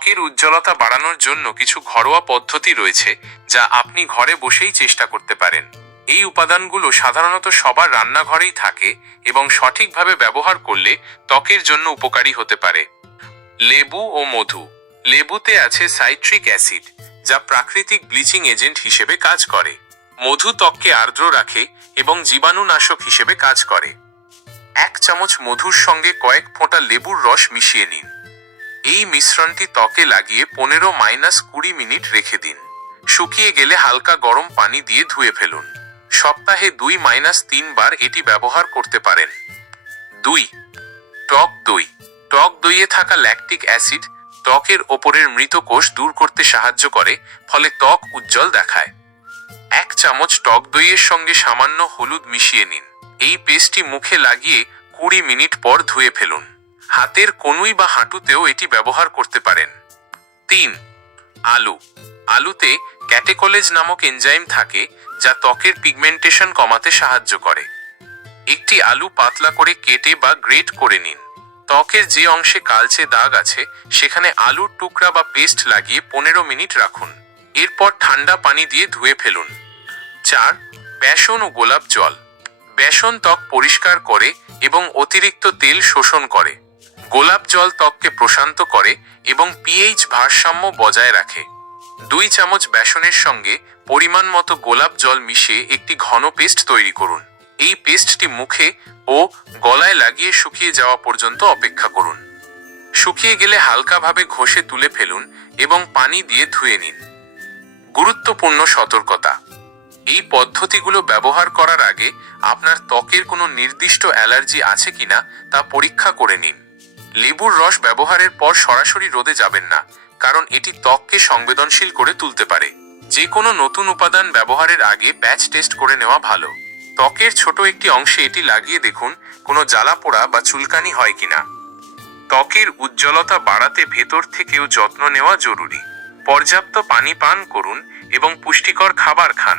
ত্বকের উজ্জ্বলতা বাড়ানোর জন্য কিছু ঘরোয়া পদ্ধতি রয়েছে যা আপনি ঘরে বসেই চেষ্টা করতে পারেন। এই উপাদানগুলো সাধারণত সবার রান্নাঘরেই থাকে এবং সঠিকভাবে ব্যবহার করলে ত্বকের জন্য উপকারী হতে পারে। লেবু ও মধু। লেবুতে আছে সাইট্রিক অ্যাসিড, যা প্রাকৃতিক ব্লিচিং এজেন্ট হিসেবে কাজ করে। মধু ত্বককে আর্দ্র রাখে এবং জীবাণুনাশক হিসেবে কাজ করে। 1 চামচ মধুর সঙ্গে কয়েক ফোঁটা লেবুর রস মিশিয়ে নিন। এই মিশ্রণটি ত্বকে লাগিয়ে 15-20 মিনিট রেখে দিন। শুকিয়ে গেলে হালকা গরম পানি দিয়ে ধুয়ে ফেলুন। সপ্তাহে 2-3 বার এটি ব্যবহার করতে পারেন। 2. টক দই। টক দইয়ে থাকা ল্যাকটিক অ্যাসিড ত্বকের ওপরের মৃত কোষ দূর করতে সাহায্য করে, ফলে ত্বক উজ্জ্বল দেখায়। 1 চামচ টক দইয়ের সঙ্গে সামান্য হলুদ মিশিয়ে নিন। এই পেস্টটি মুখে লাগিয়ে 20 মিনিট পর ধুয়ে ফেলুন। হাতের কনুই বা হাঁটুতেও এটি ব্যবহার করতে পারেন। 3. আলু। আলুতে ক্যাটেকোলেজ নামক এনজাইম থাকে, যা ত্বকের পিগমেন্টেশন কমাতে সাহায্য করে। একটি আলু পাতলা করে কেটে বা গ্রেট করে নিন। ত্বকের যে অংশে কালচে দাগ আছে সেখানে আলুর টুকরা বা পেস্ট লাগিয়ে 15 মিনিট রাখুন। এরপর ঠান্ডা পানি দিয়ে ধুয়ে ফেলুন। 4. বেসন ও গোলাপ জল। বেসন ত্বক পরিষ্কার করে এবং অতিরিক্ত তেল শোষণ করে। গোলাপ জল ত্বককে প্রশান্ত করে এবং পিএইচ ভারসাম্য বজায় রাখে। 2 চামচ বেসনের সঙ্গে পরিমাণ মতো গোলাপ জল মিশিয়ে একটি ঘন পেস্ট তৈরি করুন। এই পেস্টটি মুখে ও গলায় লাগিয়ে শুকিয়ে যাওয়া পর্যন্ত অপেক্ষা করুন। শুকিয়ে গেলে হালকাভাবে ঘষে তুলে ফেলুন এবং পানি দিয়ে ধুয়ে নিন। গুরুত্বপূর্ণ সতর্কতা। এই পদ্ধতিগুলো ব্যবহার করার আগে আপনার ত্বকের কোনো নির্দিষ্ট অ্যালার্জি আছে কিনা তা পরীক্ষা করে নিন। লেবুর রস ব্যবহারের পর সরাসরি রোদে যাবেন না, কারণ এটি ত্বককে সংবেদনশীল করে তুলতে পারে। যে কোনো নতুন উপাদান ব্যবহারের আগে প্যাচ টেস্ট করে নেওয়া ভালো। ত্বকের ছোট একটি অংশে এটি লাগিয়ে দেখুন কোনো জ্বালা পোড়া বা চুলকানি হয় কিনা। ত্বকের উজ্জ্বলতা বাড়াতে ভেতর থেকেও যত্ন নেওয়া জরুরি। পর্যাপ্ত পানি পান করুন এবং পুষ্টিকর খাবার খান।